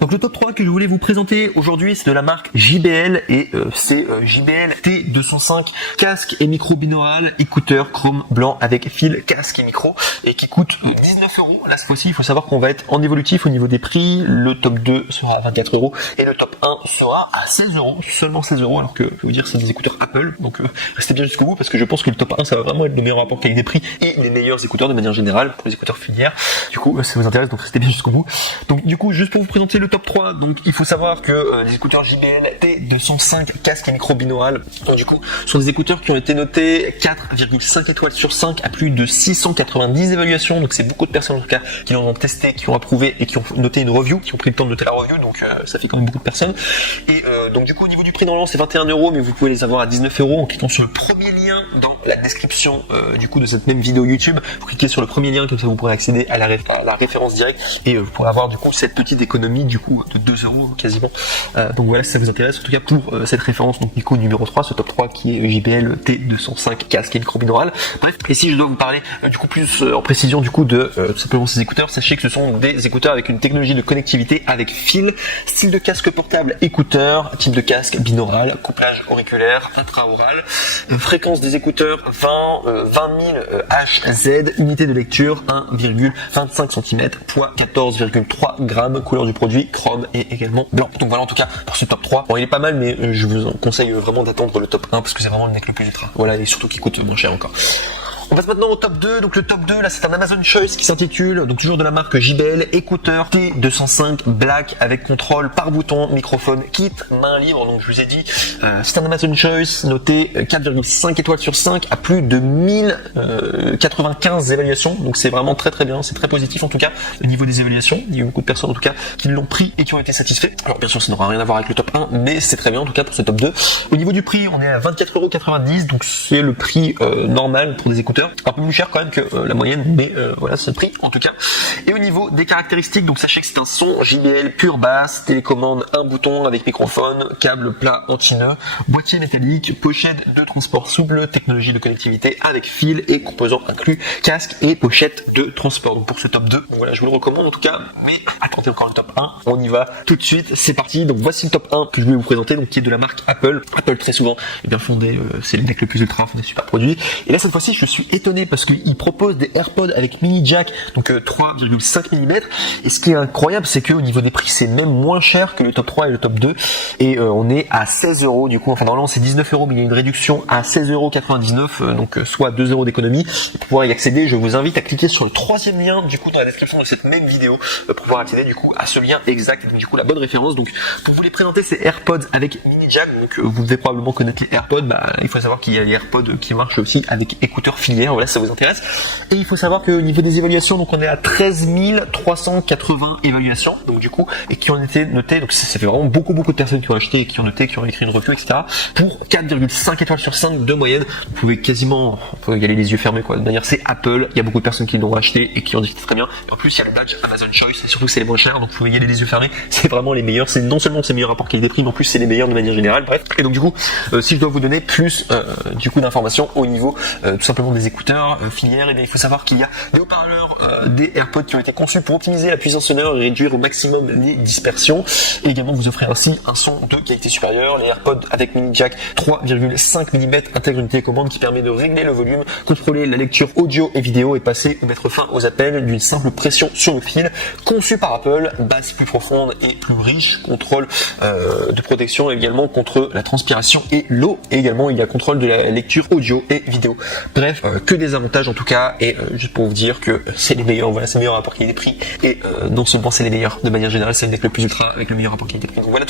Donc le top 3 que je voulais vous présenter aujourd'hui, c'est de la marque JBL et c'est JBL T205 casque et micro binaural, écouteur chrome blanc avec fil, casque et micro, et qui coûte 19 €. Là cette fois-ci, il faut savoir qu'on va être en évolutif au niveau des prix. Le top 2 sera à 24 € et le top 1 sera à 16 €, seulement 16 €, alors que je vais vous dire c'est des écouteurs Apple, donc restez bien jusqu'au bout parce que je pense que le top 1 ça va vraiment être le meilleur rapport qualité-prix et les meilleurs écouteurs de manière générale pour les écouteurs filières. Du coup ça vous intéresse, donc restez bien jusqu'au bout. Donc du coup, juste pour vous présenter le top 3, donc il faut savoir que les écouteurs JBL T205 casque et micro binaural, donc du coup sont des écouteurs qui ont été notés 4,5 étoiles sur 5 à plus de 690 évaluations, donc c'est beaucoup de personnes en tout cas qui l'ont testé, qui ont approuvé et qui ont noté une review, qui ont pris le temps de noter la review, donc ça fait quand même beaucoup de personnes. Et donc du coup au niveau du prix normalement c'est 21 €, mais vous pouvez les avoir à 19 € en cliquant sur le premier lien dans la description du coup de cette même vidéo YouTube. Vous cliquez sur le premier lien, comme ça vous pourrez accéder à la référence directe et vous pourrez avoir du coup cette petite économie du coup de 2 € quasiment. Donc voilà, si ça vous intéresse en tout cas pour cette référence, donc du coup numéro 3, ce top 3 qui est JBL T205 casque et micro binaural. Bref, et si je dois vous parler du coup plus en précision du coup de tout simplement ces écouteurs, sachez que ce sont des écouteurs avec une technologie de connectivité avec fil, style de casque portable écouteur, type de casque binaural, couplage auriculaire, intraoral, fréquence des écouteurs 20 000 Hz, unité de lecture 1,25 cm, poids 14,3 grammes, couleur du produit chrome et également blanc. Donc voilà en tout cas pour ce top 3. Bon, il est pas mal, mais je vous conseille vraiment d'attendre le top 1 parce que c'est vraiment le mec le plus ultra. Voilà, et surtout qui coûte moins cher encore. On passe maintenant au top 2, donc le top 2 là c'est un Amazon Choice qui s'intitule, donc toujours de la marque JBL, écouteur T205 Black avec contrôle par bouton, microphone, kit, main libre. Donc je vous ai dit, c'est un Amazon Choice noté 4,5 étoiles sur 5 à plus de 1095 évaluations, donc c'est vraiment très très bien, c'est très positif en tout cas au niveau des évaluations. Il y a eu beaucoup de personnes en tout cas qui l'ont pris et qui ont été satisfaits. Alors bien sûr ça n'aura rien à voir avec le top 1, mais c'est très bien en tout cas pour ce top 2. Au niveau du prix, on est à 24,90 €, donc c'est le prix normal pour des écouteurs. Un peu plus cher quand même que la moyenne, mais voilà, c'est le prix en tout cas. Et au niveau des caractéristiques, donc sachez que c'est un son JBL pure basse, télécommande, un bouton avec microphone, câble plat anti-nœud, boîtier métallique, pochette de transport souple, technologie de connectivité avec fil et composants inclus, casque et pochette de transport. Donc pour ce top 2, donc voilà, je vous le recommande en tout cas, mais attendez encore le top 1, on y va tout de suite, c'est parti. Donc voici le top 1 que je voulais vous présenter, donc qui est de la marque Apple. Apple très souvent est bien fondé, c'est le mec le plus ultra, font des super produits. Et là cette fois-ci je suis étonné parce qu'il propose des AirPods avec mini jack, donc 3,5 mm, et ce qui est incroyable c'est qu'au niveau des prix c'est même moins cher que le top 3 et le top 2, et on est à 16 € du coup, enfin normalement c'est 19 €, mais il y a une réduction à 16,99 €, donc soit 2 € d'économie. Pour pouvoir y accéder, je vous invite à cliquer sur le troisième lien du coup dans la description de cette même vidéo pour pouvoir accéder du coup à ce lien exact, et donc du coup la bonne référence. Donc pour vous les présenter, ces AirPods avec mini jack, donc vous devez probablement connaître les AirPods, il faut savoir qu'il y a les AirPods qui marchent aussi avec écouteurs filières, voilà, ça vous intéresse. Et il faut savoir qu'au niveau des évaluations, donc on est à 13 380 évaluations, donc du coup, et qui ont été notées, donc ça fait vraiment beaucoup de personnes qui ont acheté, qui ont noté, qui ont écrit une review, etc. pour 4,5 étoiles sur 5 de moyenne. Vous pouvez quasiment, on peut y aller les yeux fermés quoi. De manière, c'est Apple, il y a beaucoup de personnes qui l'ont acheté et qui ont dit que c'était très bien. Et en plus, il y a le badge Amazon Choice, et surtout c'est les moins chers, donc vous pouvez y aller les yeux fermés. C'est vraiment les meilleurs. C'est non seulement c'est meilleur rapport qualité-prix, mais en plus c'est les meilleurs de manière générale. Bref. Et donc du coup, si je dois vous donner plus du coup d'informations au niveau tout simplement des écouteurs filières, et bien il faut savoir qu'il y a des haut-parleurs des AirPods qui ont été conçus pour optimiser la puissance sonore et réduire au maximum les dispersions, et également vous offrir ainsi un son de qualité supérieure. Les AirPods avec mini jack 3,5 mm intègrent une télécommande qui permet de régler le volume, contrôler la lecture audio et vidéo et passer ou mettre fin aux appels d'une simple pression sur le fil. Conçu par Apple, basse plus profonde et plus riche, contrôle de protection également contre la transpiration et l'eau, et également il y a contrôle de la lecture audio et vidéo. Bref, que des avantages en tout cas, et juste pour vous dire que c'est les meilleurs, voilà, c'est le meilleur rapport qualité-prix, et non seulement c'est les meilleurs, de manière générale c'est le mec le plus ultra avec le meilleur rapport qualité-prix. Donc voilà tout.